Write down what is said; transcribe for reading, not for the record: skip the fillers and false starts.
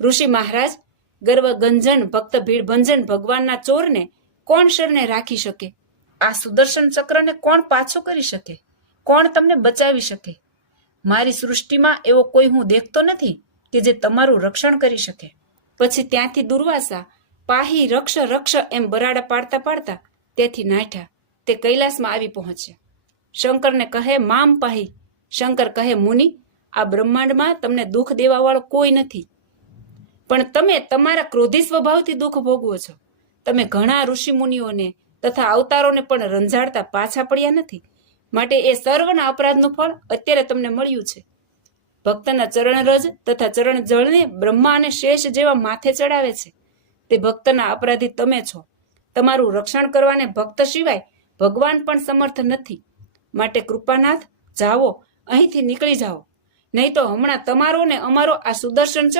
ઋષિ મહારાજ, ગર્વ ગંજન ભક્ત ભીડ ભંજન ભગવાનના ચોરને કોણ શરણે રાખી શકે? આ સુદર્શન ચક્રને કોણ પાછો કરી શકે? કોણ તમને બચાવી શકે? મારી સૃષ્ટિમાં એવો કોઈ હું દેખતો નથી કે જે તમારું રક્ષણ કરી શકે. પછી ત્યાંથી દુર્વાસા પાહી રક્ષ રક્ષ એમ બરાડા પાડતા પાડતા તેથી નાઠ્યા. તે કૈલાસમાં આવી પહોંચ્યા. શંકરને કહે, મામ પાહી. શંકર કહે, મુનિ, આ બ્રહ્માંડમાં તમને દુઃખ દેવા વાળો કોઈ નથી, પણ તમે તમારા ક્રોધી સ્વભાવથી દુઃખ ભોગવો છો. તમે ઘણા ઋષિ મુનિઓને તથા અવતારોને પણ રંજાડતા પાછા પડ્યા નથી, માટે એ સર્વના અપરાધનું ફળ અત્યારે તમને મળ્યું છે. ભક્તના ચરણરજ તથા ચરણ જળને બ્રહ્મા અને શેષ જેવા માથે ચડાવે છે. તે ભક્તના અપરાધી તમે છો. તમારું રક્ષણ કરવાને ભક્ત સિવાય ભગવાન પણ સમર્થ નથી. માટે કૃપાનાથ, જાઓ, અહીંથી નીકળી જાઓ, નહીં તો હમણાં તમારો ને અમારો આ સુદર્શન ચક્ર